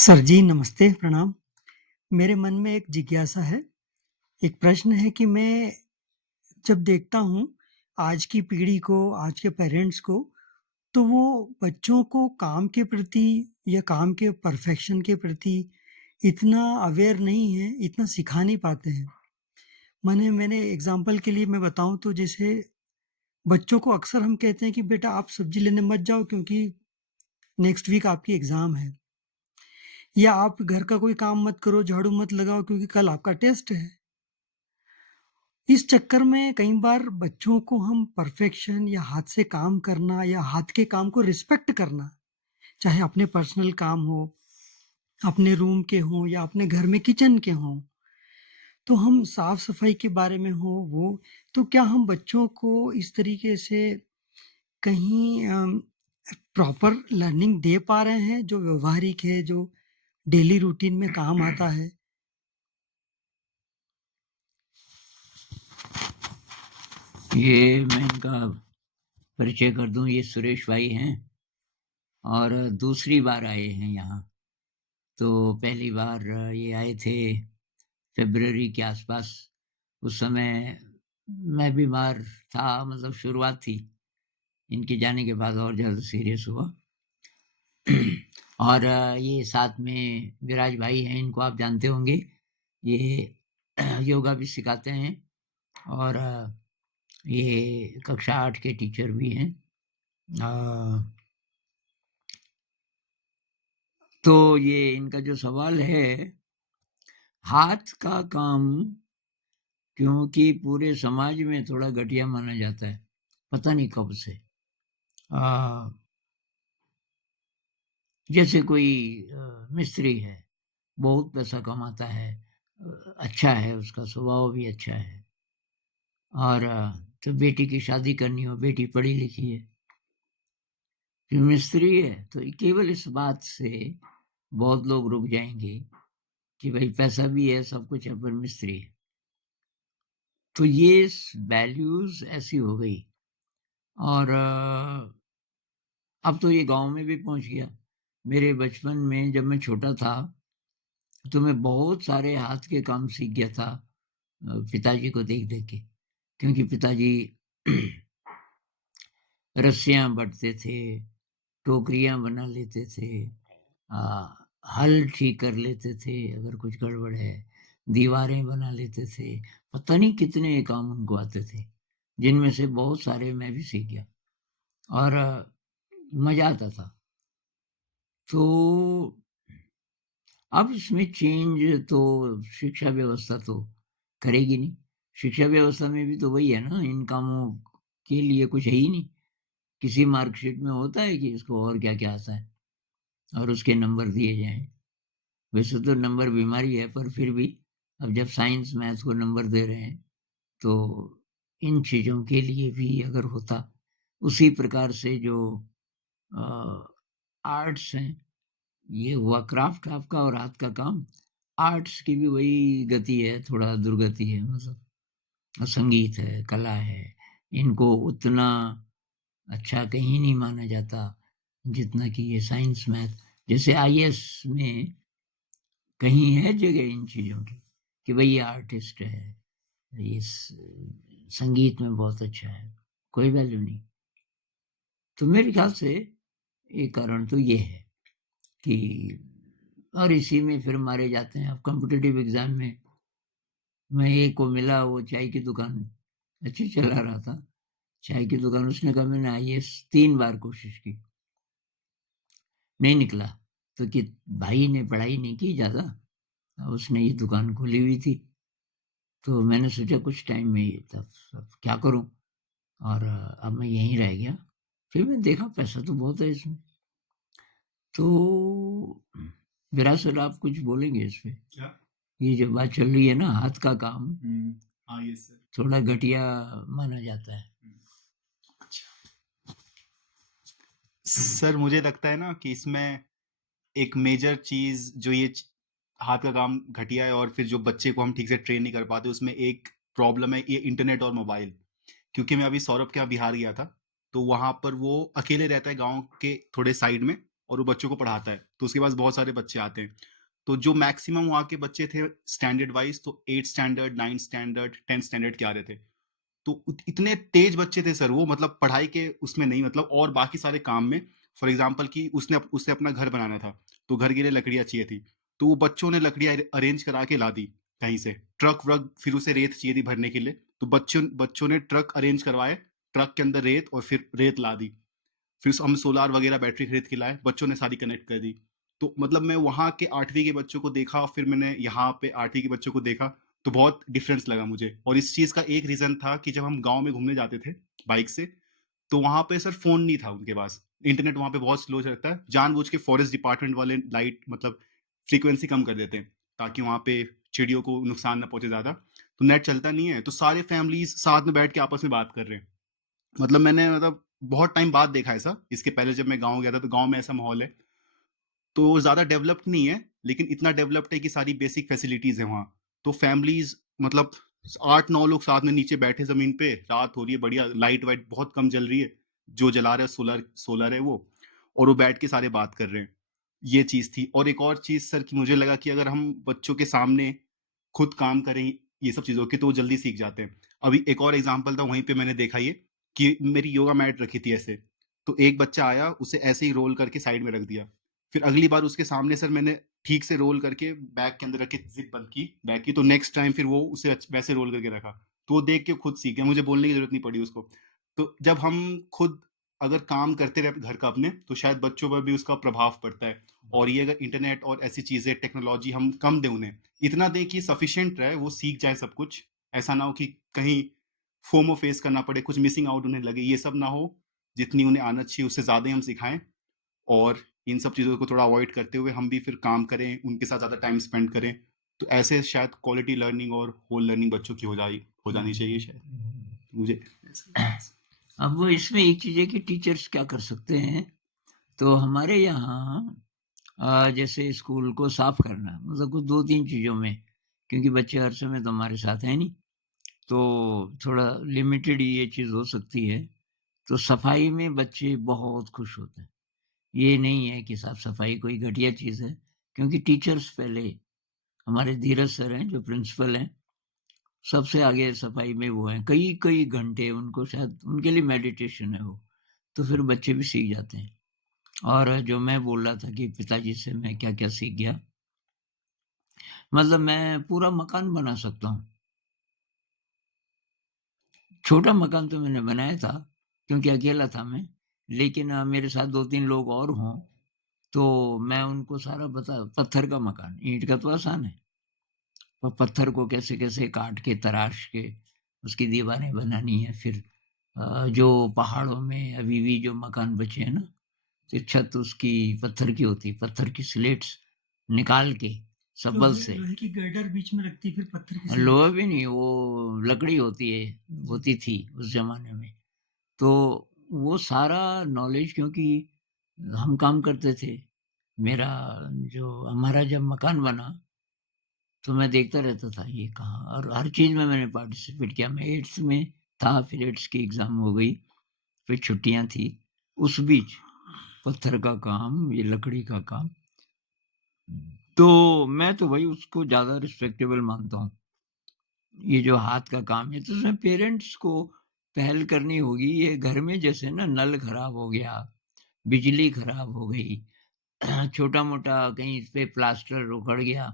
Sir जी, नमस्ते, प्रणाम। मेरे मन में एक जिज्ञासा है, एक प्रश्न है कि मैं जब देखता हूँ आज की पीढ़ी को, आज के पेरेंट्स को, तो वो बच्चों को काम के प्रति या काम के परफेक्शन के प्रति इतना अवेयर नहीं है, इतना सिखा नहीं पाते हैं। मैंने एग्ज़ाम्पल के लिए मैं बताऊँ तो जैसे बच्चों को अक्सर हम कहते हैं कि बेटा आप सब्ज़ी लेने मत जाओ क्योंकि नेक्स्ट वीक आपकी एग्ज़ाम है। या आप घर का कोई काम मत करो, झाड़ू मत लगाओ क्योंकि कल आपका टेस्ट है। इस चक्कर में कई बार बच्चों को हम परफेक्शन या हाथ से काम करना या हाथ के काम को रिस्पेक्ट करना, चाहे अपने पर्सनल काम हो, अपने रूम के हों या अपने घर में किचन के हों, तो हम साफ-सफाई के बारे में हो वो, तो क्या हम बच्चों को इस तरीके से कहीं प्रॉपर लर्निंग दे पा रहे हैं जो व्यावहारिक है, जो डेली रूटीन में काम आता है? ये मैं इनका परिचय कर दूं, ये सुरेश भाई हैं और दूसरी बार आए हैं यहाँ। तो पहली बार ये आए थे फरवरी के आसपास। उस समय मैं बीमार था, मतलब शुरुआत थी, इनके जाने के बाद और ज़्यादा सीरियस हुआ। और ये साथ में विराज भाई हैं, इनको आप जानते होंगे। ये योगा भी सिखाते हैं और ये कक्षा 8 के टीचर भी हैं। तो ये इनका जो सवाल है, हाथ का काम क्योंकि पूरे समाज में थोड़ा घटिया माना जाता है, पता नहीं कब से। जैसे कोई मिस्त्री है, बहुत पैसा कमाता है, अच्छा है, उसका स्वभाव भी अच्छा है, और तो बेटी की शादी करनी हो, बेटी पढ़ी लिखी है, फिर मिस्त्री है, तो केवल इस बात से बहुत लोग रुक जाएंगे कि भाई पैसा भी है, सब कुछ है, पर मिस्त्री है। तो ये वैल्यूज ऐसी हो गई। और अब तो ये गांव में भी पहुंच गया। मेरे बचपन में जब मैं छोटा था तो मैं बहुत सारे हाथ के काम सीख गया था, पिताजी को देख देख के। क्योंकि पिताजी रस्सियां बटते थे, टोकरियां बना लेते थे, हल ठीक कर लेते थे अगर कुछ गड़बड़ है, दीवारें बना लेते थे। पता नहीं कितने काम उनको आते थे, जिनमें से बहुत सारे मैं भी सीख गया और मजा आता था। तो अब इसमें चेंज तो शिक्षा व्यवस्था तो करेगी नहीं। शिक्षा व्यवस्था में भी तो वही है ना, इन कामों के लिए कुछ है ही नहीं। किसी मार्कशीट में होता है कि इसको और क्या-क्या आता है और उसके नंबर दिए जाएँ। वैसे तो नंबर बीमारी है, पर फिर भी अब जब साइंस, मैथ को नंबर दे रहे हैं, तो इन चीज़ों के लिए भी अगर होता, उसी प्रकार से जो अ, आर्ट्स हैं, ये हुआ क्राफ्ट आपका और हाथ का काम। आर्ट्स की भी वही गति है, थोड़ा दुर्गति है, मतलब संगीत है, कला है, इनको उतना अच्छा कहीं नहीं माना जाता जितना कि ये साइंस, मैथ। जैसे आईएएस में कहीं है जगह इन चीज़ों की कि भई ये आर्टिस्ट है, ये संगीत में बहुत अच्छा है, कोई वैल्यू नहीं। तो मेरे ख्याल से एक कारण तो ये है कि, और इसी में फिर मारे जाते हैं। अब कॉम्पिटिटिव एग्ज़ाम में मैं एक को मिला, वो चाय की दुकान अच्छी चला रहा था, चाय की दुकान। उसने कहा मैंने आईएएस 3 बार कोशिश की, नहीं निकला। तो कि भाई ने पढ़ाई नहीं की ज़्यादा, उसने ये दुकान खोली हुई थी। तो मैंने सोचा कुछ टाइम में ये तब अब क्या करूँ, और अब मैं यहीं रह गया। फिर मैंने देखा पैसा तो बहुत है इसमें। तो विराज सर, आप कुछ बोलेंगे इस पे? क्या? ये जो बात चल रही है ना, हाथ का काम हाँ, यस सर। थोड़ा घटिया माना जाता है। अच्छा। सर मुझे लगता है ना कि इसमें एक मेजर चीज़ जो ये हाथ का काम घटिया है और फिर जो बच्चे को हम ठीक से ट्रेन नहीं कर पाते, उसमें एक प्रॉब्लम है ये इंटरनेट और मोबाइल। क्योंकि मैं अभी सौरभ के यहाँ बिहार गया था, तो वहाँ पर वो अकेले रहता है गाँव के थोड़े साइड में, और वो बच्चों को पढ़ाता है, तो उसके पास बहुत सारे बच्चे आते हैं। तो जो मैक्सिमम वहाँ के बच्चे थे स्टैंडर्ड वाइज़, तो 8th standard, 9th standard, 10th standard के आ रहे थे। तो इतने तेज बच्चे थे सर वो, मतलब पढ़ाई के उसमें नहीं, मतलब और बाकी सारे काम में। फॉर एग्जांपल कि उसे अपना घर बनाना था, तो घर के लिए लकड़ियाँ चाहिए थी, तो वो बच्चों ने लकड़ियाँ अरेंज करा के ला दी कहीं से, ट्रक व्रक, फिर उसे रेत चाहिए थी भरने के लिए, तो बच्चों बच्चों ने ट्रक अरेंज करवाए, ट्रक के अंदर रेत, और फिर रेत ला दी। फिर हम सोलार वगैरह बैटरी खरीद के लाए, बच्चों ने सारी कनेक्ट कर दी। तो मतलब मैं वहाँ के 8वीं के बच्चों को देखा, फिर मैंने यहाँ पे 8वीं के बच्चों को देखा, तो बहुत डिफरेंस लगा मुझे। और इस चीज़ का एक रीज़न था कि जब हम गाँव में घूमने जाते थे बाइक से, तो वहाँ पे सर फ़ोन नहीं था उनके पास। इंटरनेट वहाँ पे बहुत स्लो चलता है। जानबूझ के फॉरेस्ट डिपार्टमेंट वाले लाइट, मतलब फ्रीक्वेंसी कम कर देते हैं, ताकि वहाँ पे चिड़ियों को नुकसान ना पहुँचे ज़्यादा। तो नेट चलता नहीं है, तो सारे फैमिलीज़ साथ में बैठ के आपस में बात कर रहे हैं। मतलब बहुत टाइम बाद देखा है ऐसा। इसके पहले जब मैं गाँव गया था, तो गाँव में ऐसा माहौल है। तो ज़्यादा डेवलप्ड नहीं है, लेकिन इतना डेवलप्ड है कि सारी बेसिक फैसिलिटीज़ हैं वहाँ। तो फैमिलीज़, मतलब 8-9 लोग साथ में नीचे बैठे ज़मीन पे, रात हो रही है बढ़िया, लाइट-वाइट बहुत कम जल रही है। जो जला रहा है सोलर सोलर है वो, और वो बैठ के सारे बात कर रहे हैं। ये चीज़ थी। और एक और चीज़ सर कि मुझे लगा कि अगर हम बच्चों के सामने खुद काम करें ये सब चीज़ों की, तो वो जल्दी सीख जाते हैं। अभी एक और एग्ज़ाम्पल था, वहीं पे मैंने देखा ये, कि मेरी योगा मैट रखी थी ऐसे, तो एक बच्चा आया, उसे ऐसे ही रोल करके साइड में रख दिया। फिर अगली बार उसके सामने सर मैंने ठीक से रोल करके बैग के अंदर रख के ज़िप बंद की बैग की, तो नेक्स्ट टाइम फिर वो उसे वैसे रोल करके रखा। तो वो देख के खुद सीख गया, मुझे बोलने की ज़रूरत नहीं पड़ी उसको। तो जब हम खुद अगर काम करते रहे घर का अपने, तो शायद बच्चों पर भी उसका प्रभाव पड़ता है। और ये अगर इंटरनेट और ऐसी चीज़ें, टेक्नोलॉजी हम कम दें उन्हें, इतना दें कि सफिशिएंट रहे, वो सीख जाए सब कुछ। ऐसा ना हो कि कहीं फोमो फेस करना पड़े, कुछ मिसिंग आउट उन्हें लगे, ये सब ना हो। जितनी उन्हें आना चाहिए उससे ज़्यादा ही हम सिखाएँ, और इन सब चीज़ों को थोड़ा अवॉइड करते हुए हम भी फिर काम करें, उनके साथ ज़्यादा टाइम स्पेंड करें। तो ऐसे शायद क्वालिटी लर्निंग और होल लर्निंग बच्चों की हो जानी चाहिए शायद। मुझे अब वो इसमें एक चीज़ है कि टीचर्स क्या कर सकते हैं, तो हमारे यहाँ जैसे स्कूल को साफ करना, मतलब कुछ 2-3 चीज़ों में, क्योंकि बच्चे हर समय तो हमारे साथ हैं नहीं, तो थोड़ा लिमिटेड ये चीज़ हो सकती है। तो सफाई में बच्चे बहुत खुश होते हैं। ये नहीं है कि साफ-सफाई कोई घटिया चीज़ है, क्योंकि टीचर्स पहले, हमारे धीरज सर हैं जो प्रिंसिपल हैं, सबसे आगे सफाई में वो हैं। कई-कई घंटे उनको, शायद उनके लिए मेडिटेशन है वो, तो फिर बच्चे भी सीख जाते हैं। और जो मैं बोल रहा था कि पिताजी से मैं क्या-क्या सीख गया, मतलब मैं पूरा मकान बना सकता हूँ। छोटा मकान तो मैंने बनाया था, क्योंकि अकेला था मैं, लेकिन मेरे साथ 2-3 लोग और हों, तो मैं उनको सारा बता, पत्थर का मकान, ईंट का तो आसान है। पत्थर को कैसे-कैसे काट के, तराश के उसकी दीवारें बनानी है। फिर जो पहाड़ों में अभी भी जो मकान बचे हैं ना, तो छत उसकी पत्थर की होती है, पत्थर की स्लेट्स निकाल के सब्बल लोहे से। लोहे की गर्डर बीच में लगती है, फिर पत्थर की लोहा स्लेट्स। भी नहीं, वो लकड़ी होती है, जी। होती थी उस ज़माने में। तो वो सारा नॉलेज, क्योंकि हम काम करते थे, मेरा जो हमारा जब मकान बना, तो मैं देखता रहता था ये कहाँ, और हर चीज़ में मैंने पार्टिसिपेट किया। मैं 8th में था, फिर 8th की एग्ज़ाम हो गई, फिर छुट्टियाँ थी। उस बीच पत्थर का काम, ये लकड़ी का काम, तो मैं तो भई उसको ज़्यादा रिस्पेक्टेबल मानता हूँ। ये जो हाथ का काम है, तो उसमें पेरेंट्स को पहल करनी होगी। ये घर में जैसे ना नल खराब हो गया, बिजली खराब हो गई, छोटा-मोटा कहीं पे प्लास्टर उखड़ गया,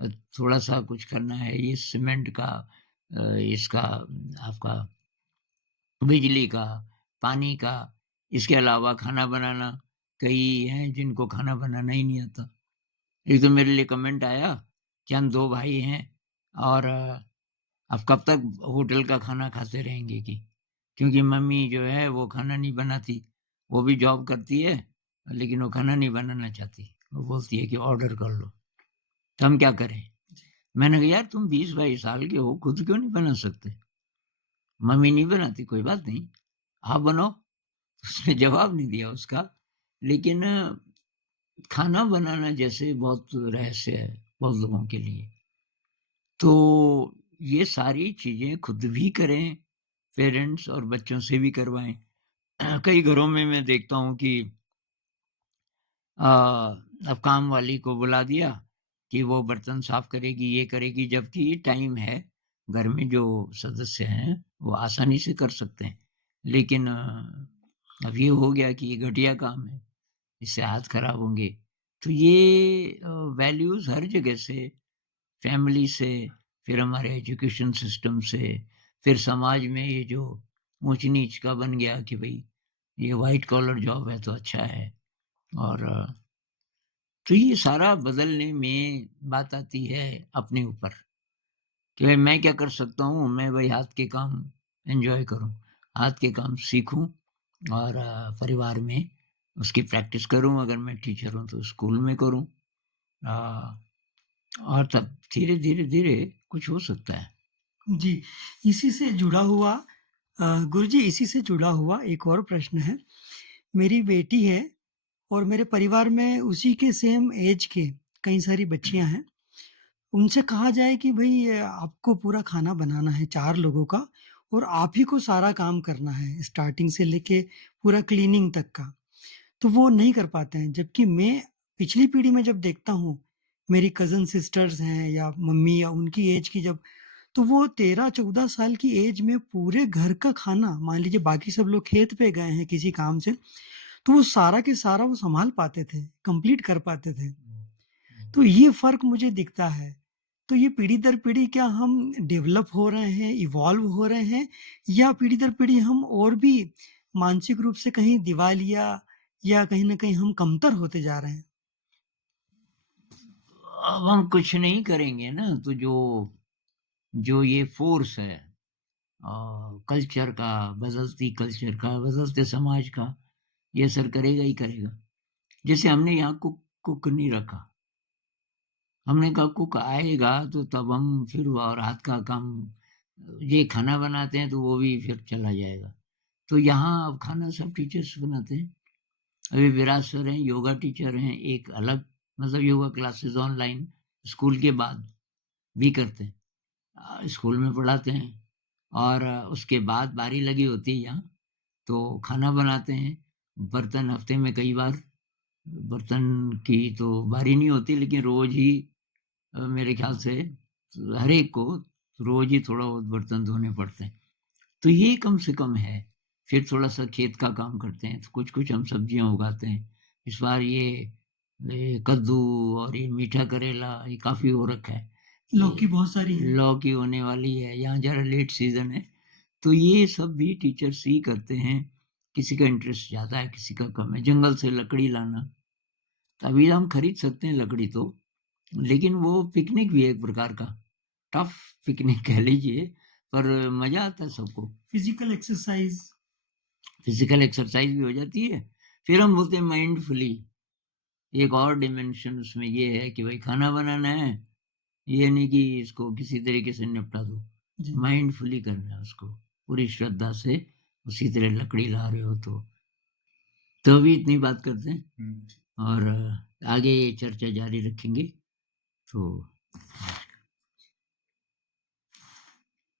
अ, थोड़ा-सा कुछ करना है, ये सीमेंट का, इसका आपका बिजली का, पानी का, इसके अलावा खाना बनाना, कई हैं जिनको खाना बनाना ही नहीं आता। एक तो मेरे लिए कमेंट आया कि हम 2 भाई हैं, और अब कब तक होटल का खाना खाते रहेंगे, क्योंकि मम्मी जो है वो खाना नहीं बनाती। वो भी जॉब करती है, लेकिन वो खाना नहीं बनाना चाहती। वो बोलती है कि ऑर्डर कर लो, तो हम क्या करें? मैंने कहा यार तुम 20-22 साल के हो, खुद क्यों नहीं बना सकते? मम्मी नहीं बनाती, कोई बात नहीं, आप बनाओ। उसने जवाब नहीं दिया उसका। लेकिन खाना बनाना जैसे बहुत रहस्य है बहुत लोगों के लिए। तो ये सारी चीज़ें खुद भी करें, पेरेंट्स और बच्चों से भी करवाएँ। कई घरों में मैं देखता हूँ कि अब काम वाली को बुला दिया कि वो बर्तन साफ करेगी, ये करेगी, जबकि टाइम है, घर में जो सदस्य हैं, वो आसानी से कर सकते हैं। लेकिन अब ये हो गया कि ये घटिया काम है, इससे हाथ खराब होंगे। तो ये वैल्यूज़ हर जगह से, फैमिली से, फिर हमारे एजुकेशन सिस्टम से, फिर समाज में ये जो ऊँच-नीच का बन गया कि भई ये व्हाइट कॉलर जॉब है तो अच्छा है। और तो ये सारा बदलने में बात आती है अपने ऊपर कि भाई मैं क्या कर सकता हूँ? मैं भाई हाथ के काम एन्जॉय करूँ, हाथ के काम सीखूँ और परिवार में उसकी प्रैक्टिस करूँ। अगर मैं टीचर हूँ तो स्कूल में करूँ। अ, और तब धीरे-धीरे कुछ हो सकता है। जी, इसी से जुड़ा हुआ गुरुजी इसी से जुड़ा हुआ एक और प्रश्न है। मेरी बेटी है और मेरे परिवार में उसी के सेम ऐज के कई सारी बच्चियाँ हैं। उनसे कहा जाए कि भई आपको पूरा खाना बनाना है 4 लोगों का और आप ही को सारा काम करना है, स्टार्टिंग से लेके पूरा क्लीनिंग तक का। तो वो नहीं कर पाते हैं। जबकि मैं पिछली पीढ़ी में जब देखता हूँ, मेरी कज़न सिस्टर्स हैं या मम्मी या उनकी ऐज की जब तो वो 13-14 साल की ऐज में पूरे घर का खाना मान लीजिए बाकी सब लोग खेत पे गए हैं किसी काम से, तो वो सारा के सारा वो सँभाल पाते थे, कंप्लीट कर पाते थे। तो ये फ़र्क मुझे दिखता है। तो ये पीढ़ी दर पीढ़ी क्या हम डेवलप हो रहे हैं, इवॉल्व हो रहे हैं या पीढ़ी दर पीढ़ी हम और भी मानसिक रूप से कहीं दिवालिया या कहीं न कहीं हम कमतर होते जा रहे हैं? अब हम कुछ नहीं करेंगे ना तो जो जो ये फ़ोर्स है कल्चर का, बदलती कल्चर का, बदलते समाज का, ये असर करेगा ही करेगा। जैसे हमने यहाँ कुक नहीं रखा। हमने कहा कुक आएगा तो तब हम फिर और हाथ का काम ये खाना बनाते हैं तो वो भी फिर चला जाएगा। तो यहाँ अब खाना सब टीचर्स बनाते हैं। अभी विराज सर हैं, योगा टीचर हैं, एक अलग मतलब योगा क्लासेस ऑनलाइन स्कूल के बाद भी करते हैं। स्कूल में पढ़ाते हैं और उसके बाद बारी लगी होती है यहाँ, तो खाना बनाते हैं। बर्तन हफ्ते में कई बार बर्तन की तो बारी नहीं होती लेकिन रोज़ ही मेरे ख़्याल से हर एक को रोज़ ही थोड़ा बहुत बर्तन धोने पड़ते हैं। तो ये कम से कम है। फिर थोड़ा-सा खेत का काम करते हैं, तो कुछ-कुछ हम सब्जियाँ उगाते हैं। इस बार ये कद्दू और ये मीठा करेला ये काफ़ी हो रखा है। लौकी ये बहुत सारी है। लौकी होने वाली है, यहाँ ज़रा लेट सीज़न है। तो ये सब भी टीचर्स ही करते हैं। किसी का इंटरेस्ट ज़्यादा है, किसी का कम है। जंगल से लकड़ी लाना, तो अभी हम खरीद सकते हैं लकड़ी तो, लेकिन वो पिकनिक भी है एक प्रकार का। टफ पिकनिक कह लीजिए, पर मज़ा आता है सबको। फिज़िकल एक्सरसाइज़ फिज़िकल एक्सरसाइज़ भी हो जाती है। फिर हम बोलते हैं माइंडफुली, एक और डिमेंशन उसमें ये है कि भाई खाना बनाना है, ये नहीं कि इसको किसी तरीके से निपटा दो। जी। माइंडफुली करना है उसको, पूरी श्रद्धा से, उसी तरह लकड़ी ला रहे हो तो अभी इतनी बात करते हैं हुँ। और आगे ये चर्चा जारी रखेंगे। तो